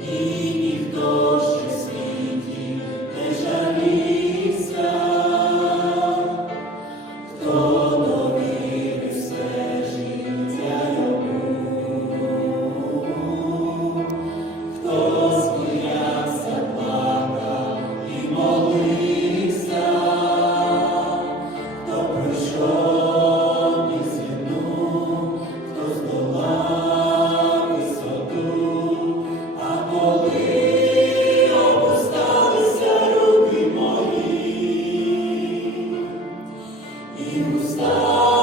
이 you start.